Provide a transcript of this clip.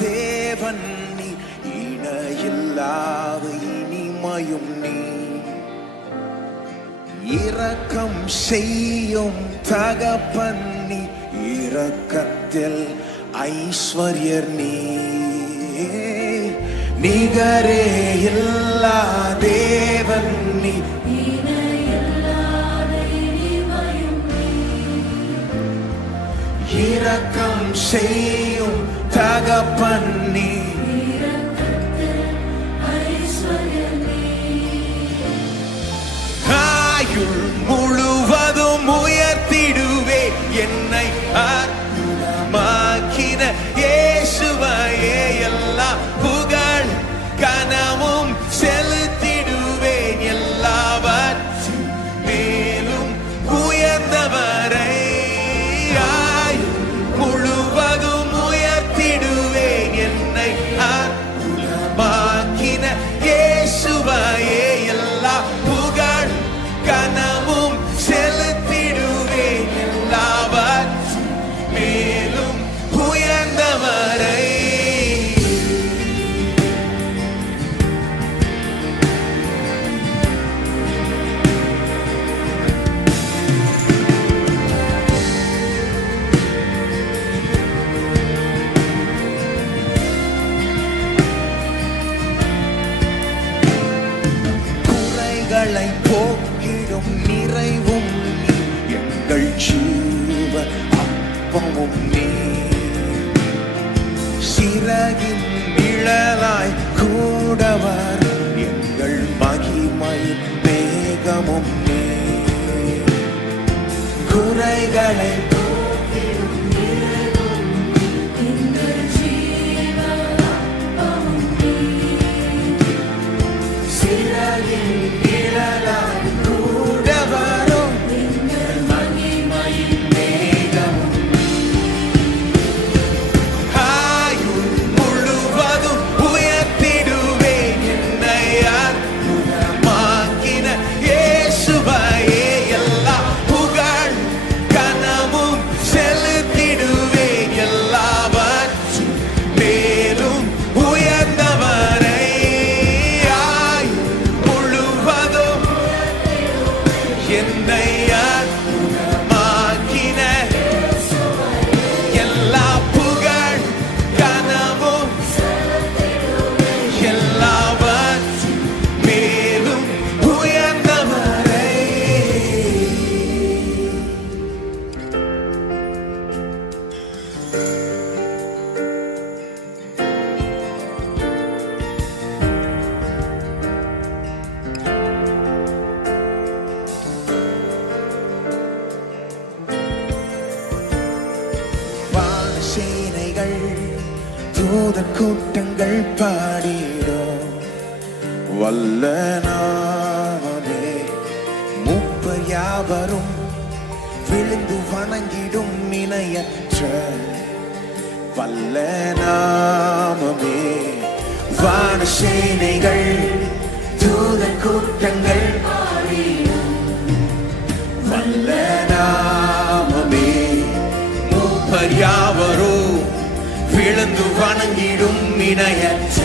தேவன் நீ, இணையில்லாத இனிமையும் நீ, இரக்கம் செய்யும் தகப்பன் நீ, இரக்கத்தில் ஐஸ்வர்யர் நீ, நிகரே இல்லா தேவன் நீ, இரக்கம் செய்யும் தகப்பன் நீ, ஆயுள் முழுவதும் உயர்த்திடுவே என்னை அற்புதமாக்கின இயேசுவையே, எல்லா புகழ் கனமும் செலுத்திடுவேன், எல்லாவற்றின் மேலும் உயர்ந்தவரை முழுவதும் உயர்த்திடுவேன் என்னை அற்புதமாக்கின இயேசுவையே, எல்லா புகழ் கனமும் செலுத்திடுவேன், எல்லாவற்றின் மேலும் உயர்ந்தவரை. போக்கிடும் நிறைவும் நீ, எங்கள் ஜீவ அப்பமும் நீ, சிறகின் நிழலாய் கூடவர் எங்கள் மகிமையின் மேகமும் நீ, குறைகளை போக்கிடும் நிறைவும் நீ, எங்கள் ஜீவ அப்பமும் நீ, சிறகின் தூதர் கூட்டங்கள் பாடிடும் வல்ல நாமமே, மூப்பர் யாவரும் விழுந்து வணங்கிடும் இணையற்ற வல்ல நாமமே, வான சேனைகள் தூதர் கூட்டங்கள் பாடிடும் வல்ல நாமமே, மூப்பர் யாவரும் விழுந்து வணங்கிடும் இணையற்ற